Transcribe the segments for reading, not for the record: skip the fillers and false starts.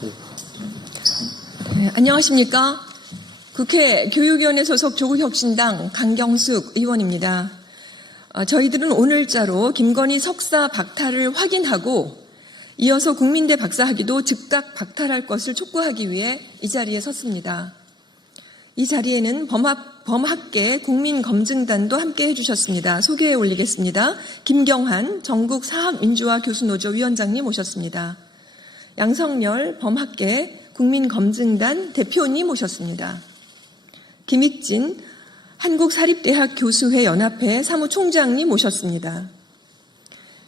네, 안녕하십니까. 국회 교육위원회 소속 조국혁신당 강경숙 의원입니다. 저희들은 오늘자로 김건희 석사 박탈을 확인하고 이어서 국민대 박사학위도 즉각 박탈할 것을 촉구하기 위해 이 자리에 섰습니다. 이 자리에는 범학계 국민검증단도 함께 해주셨습니다. 소개해 올리겠습니다. 김경한 전국사학민주화 교수노조 위원장님 오셨습니다. 양성열 범학계 국민검증단 대표님 오셨습니다. 김익진 한국사립대학 교수회 연합회 사무총장님 오셨습니다.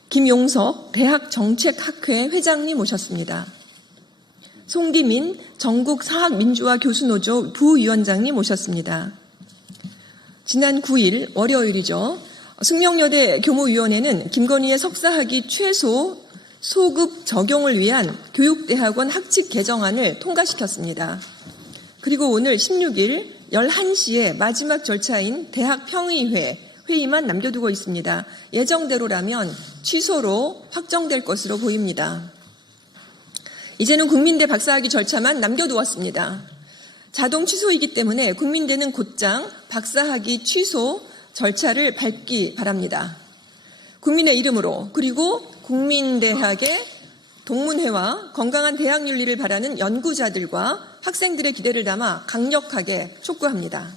김용석 대학정책학회 회장님 오셨습니다. 송기민 전국사학민주화 교수노조 부위원장님 오셨습니다. 지난 9일 월요일이죠. 숙명여대 교무위원회는 김건희의 석사학위 최소 소급 적용을 위한 교육대학원 학칙 개정안을 통과시켰습니다. 그리고 오늘 16일 11시에 마지막 절차인 대학평의회 회의만 남겨두고 있습니다. 예정대로라면 취소로 확정될 것으로 보입니다. 이제는 국민대 박사학위 절차만 남겨두었습니다. 자동 취소이기 때문에 국민대는 곧장 박사학위 취소 절차를 밟기 바랍니다. 국민의 이름으로 그리고 국민대학의 동문회와 건강한 대학 윤리를 바라는 연구자들과 학생들의 기대를 담아 강력하게 촉구합니다.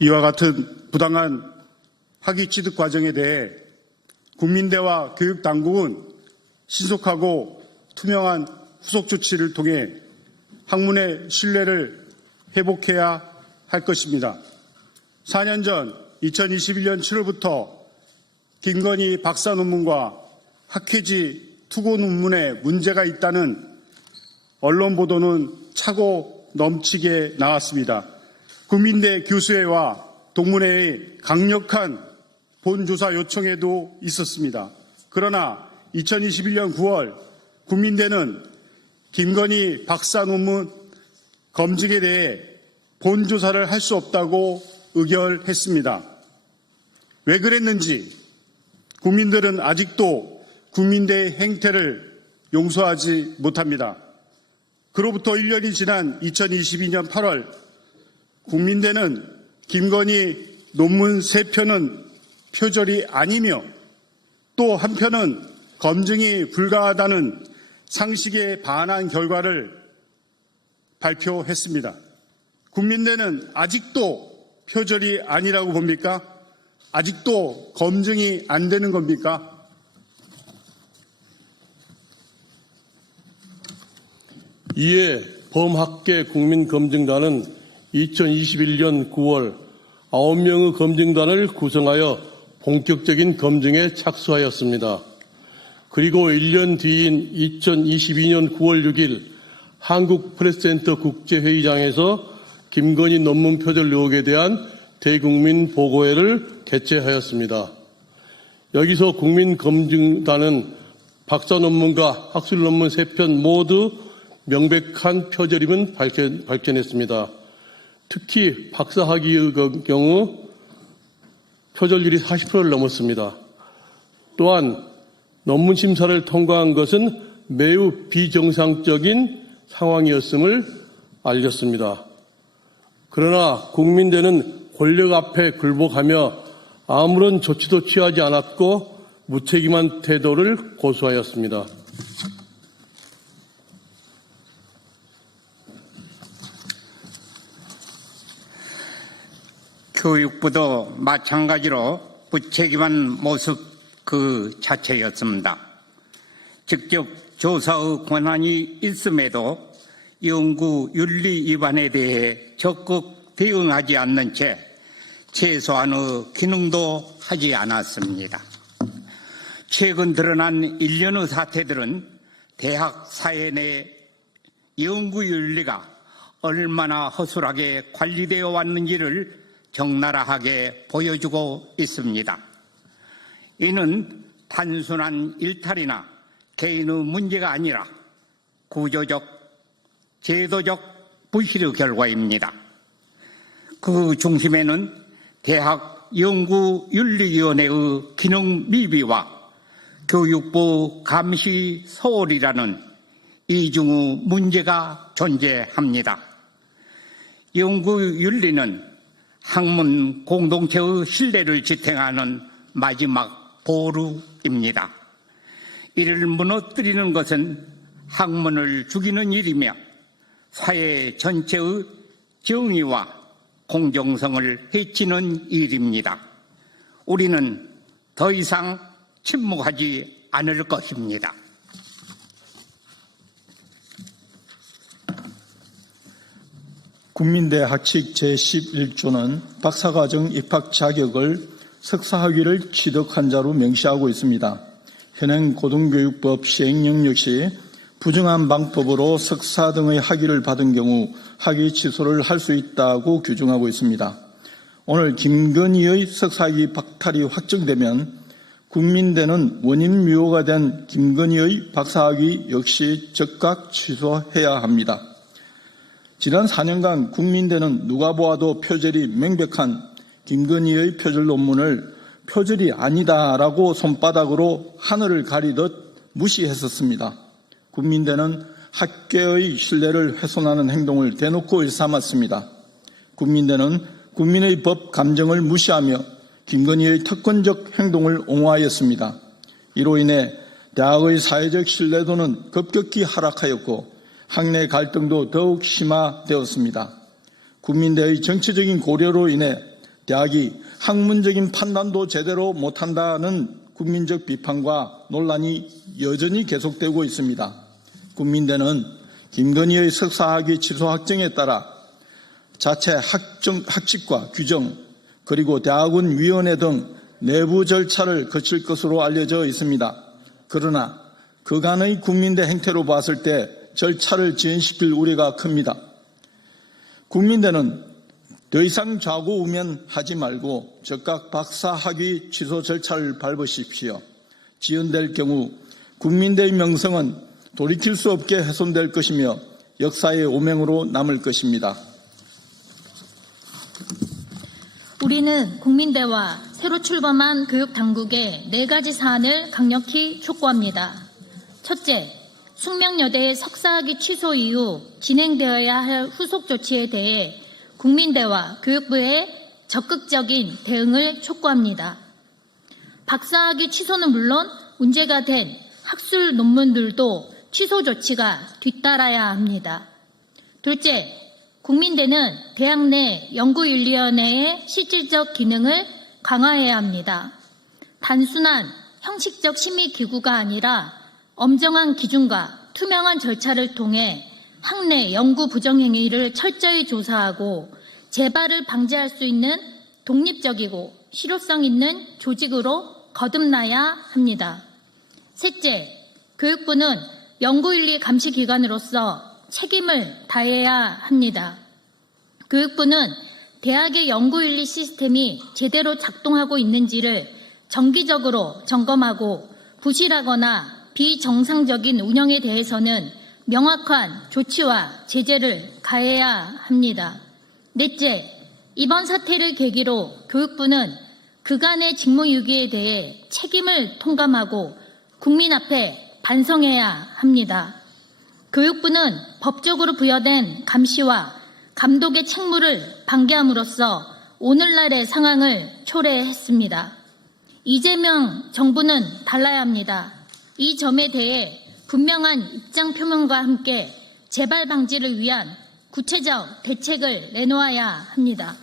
이와 같은 부당한 학위 취득 과정에 대해 국민대와 교육당국은 신속하고 투명한 후속 조치를 통해 학문의 신뢰를 회복해야 할 것입니다. 4년 전 2021년 7월부터 김건희 박사 논문과 학회지 투고 논문에 문제가 있다는 언론 보도는 차고 넘치게 나왔습니다. 국민대 교수회와 동문회의 강력한 본조사 요청에도 있었습니다. 그러나 2021년 9월 국민대는 김건희 박사 논문 검증에 대해 본조사를 할 수 없다고 의결했습니다. 왜 그랬는지 국민들은 아직도 국민대의 행태를 용서하지 못합니다. 그로부터 1년이 지난 2022년 8월 국민대는 김건희 논문 3편은 표절이 아니며 또 한편은 검증이 불가하다는 상식에 반한 결과를 발표했습니다. 국민대는 아직도 표절이 아니라고 봅니까? 아직도 검증이 안 되는 겁니까? 이에 범학계 국민검증단은 2021년 9월 9명의 검증단을 구성하여 본격적인 검증에 착수하였습니다. 그리고 1년 뒤인 2022년 9월 6일 한국프레스센터 국제회의장에서 김건희 논문 표절 의혹에 대한 대국민 보고회를 개최하였습니다. 여기서 국민검증단은 박사 논문과 학술 논문 3편 모두 명백한 표절임을 밝혀냈습니다. 특히 박사학위의 경우 표절률이 40%를 넘었습니다. 또한 논문 심사를 통과한 것은 매우 비정상적인 상황이었음을 알렸습니다. 그러나 국민대는 권력 앞에 굴복하며 아무런 조치도 취하지 않았고 무책임한 태도를 고수하였습니다. 교육부도 마찬가지로 무책임한 모습 그 자체였습니다. 직접 조사의 권한이 있음에도 연구 윤리 위반에 대해 적극 대응하지 않는 채 최소한의 기능도 하지 않았습니다. 최근 드러난 일련의 사태들은 대학 사회 내 연구 윤리가 얼마나 허술하게 관리되어 왔는지를 적나라하게 보여주고 있습니다. 이는 단순한 일탈이나 개인의 문제가 아니라 구조적, 제도적 부실의 결과입니다. 그 중심에는 대학 연구윤리위원회의 기능 미비와 교육부 감시 소홀이라는 이중의 문제가 존재합니다. 연구윤리는 학문 공동체의 신뢰를 지탱하는 마지막 보루입니다. 이를 무너뜨리는 것은 학문을 죽이는 일이며 사회 전체의 정의와 공정성을 해치는 일입니다. 우리는 더 이상 침묵하지 않을 것입니다. 국민대 학칙 제11조는 박사과정 입학 자격을 석사학위를 취득한 자로 명시하고 있습니다. 현행 고등교육법 시행령 역시 부정한 방법으로 석사 등의 학위를 받은 경우 학위 취소를 할 수 있다고 규정하고 있습니다. 오늘 김건희의 석사학위 박탈이 확정되면 국민대는 원인 미호가 된 김건희의 박사학위 역시 즉각 취소해야 합니다. 지난 4년간 국민대는 누가 보아도 표절이 명백한 김건희의 표절 논문을 표절이 아니다라고 손바닥으로 하늘을 가리듯 무시했었습니다. 국민대는 학계의 신뢰를 훼손하는 행동을 대놓고 일삼았습니다. 국민대는 국민의 법 감정을 무시하며 김건희의 특권적 행동을 옹호하였습니다. 이로 인해 대학의 사회적 신뢰도는 급격히 하락하였고 학내 갈등도 더욱 심화되었습니다. 국민대의 정치적인 고려로 인해 대학이 학문적인 판단도 제대로 못한다는 국민적 비판과 논란이 여전히 계속되고 있습니다. 국민대는 김건희의 석사학위 취소 확정에 따라 자체 학칙과 규정 그리고 대학원위원회 등 내부 절차를 거칠 것으로 알려져 있습니다. 그러나 그간의 국민대 행태로 봤을 때 절차를 지연시킬 우려가 큽니다. 국민대는 더 이상 좌고우면하지 말고 즉각 박사학위 취소 절차를 밟으십시오. 지연될 경우 국민대의 명성은 돌이킬 수 없게 훼손될 것이며 역사의 오명으로 남을 것입니다. 우리는 국민대와 새로 출범한 교육당국에 4가지 사안을 강력히 촉구합니다. 첫째, 숙명여대의 석사학위 취소 이후 진행되어야 할 후속 조치에 대해 국민대와 교육부의 적극적인 대응을 촉구합니다. 박사학위 취소는 물론 문제가 된 학술 논문들도 취소 조치가 뒤따라야 합니다. 둘째, 국민대는 대학 내 연구윤리위원회의 실질적 기능을 강화해야 합니다. 단순한 형식적 심의기구가 아니라 엄정한 기준과 투명한 절차를 통해 학내 연구 부정행위를 철저히 조사하고 재발을 방지할 수 있는 독립적이고 실효성 있는 조직으로 거듭나야 합니다. 셋째, 교육부는 연구윤리 감시기관으로서 책임을 다해야 합니다. 교육부는 대학의 연구윤리 시스템이 제대로 작동하고 있는지를 정기적으로 점검하고 부실하거나 비정상적인 운영에 대해서는 명확한 조치와 제재를 가해야 합니다. 넷째, 이번 사태를 계기로 교육부는 그간의 직무유기에 대해 책임을 통감하고 국민 앞에 반성해야 합니다. 교육부는 법적으로 부여된 감시와 감독의 책무를 방기함으로써 오늘날의 상황을 초래했습니다. 이재명 정부는 달라야 합니다. 이 점에 대해 분명한 입장 표명과 함께 재발 방지를 위한 구체적 대책을 내놓아야 합니다.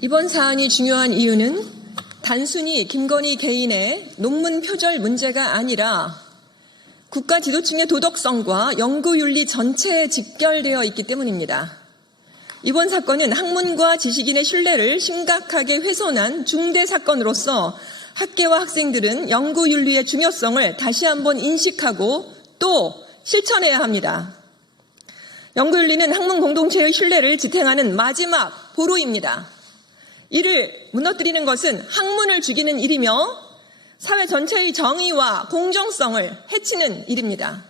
이번 사안이 중요한 이유는 단순히 김건희 개인의 논문 표절 문제가 아니라 국가 지도층의 도덕성과 연구윤리 전체에 직결되어 있기 때문입니다. 이번 사건은 학문과 지식인의 신뢰를 심각하게 훼손한 중대 사건으로서 학계와 학생들은 연구윤리의 중요성을 다시 한번 인식하고 또 실천해야 합니다. 연구윤리는 학문 공동체의 신뢰를 지탱하는 마지막 보루입니다. 이를 무너뜨리는 것은 학문을 죽이는 일이며 사회 전체의 정의와 공정성을 해치는 일입니다.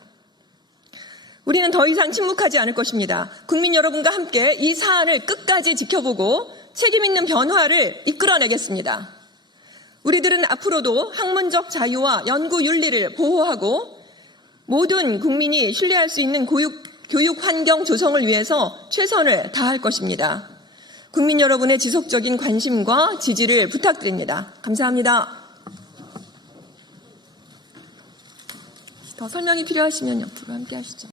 우리는 더 이상 침묵하지 않을 것입니다. 국민 여러분과 함께 이 사안을 끝까지 지켜보고 책임 있는 변화를 이끌어내겠습니다. 우리들은 앞으로도 학문적 자유와 연구 윤리를 보호하고 모든 국민이 신뢰할 수 있는 교육 환경 조성을 위해서 최선을 다할 것입니다. 국민 여러분의 지속적인 관심과 지지를 부탁드립니다. 감사합니다. 더 설명이 필요하시면 옆으로 함께 하시죠.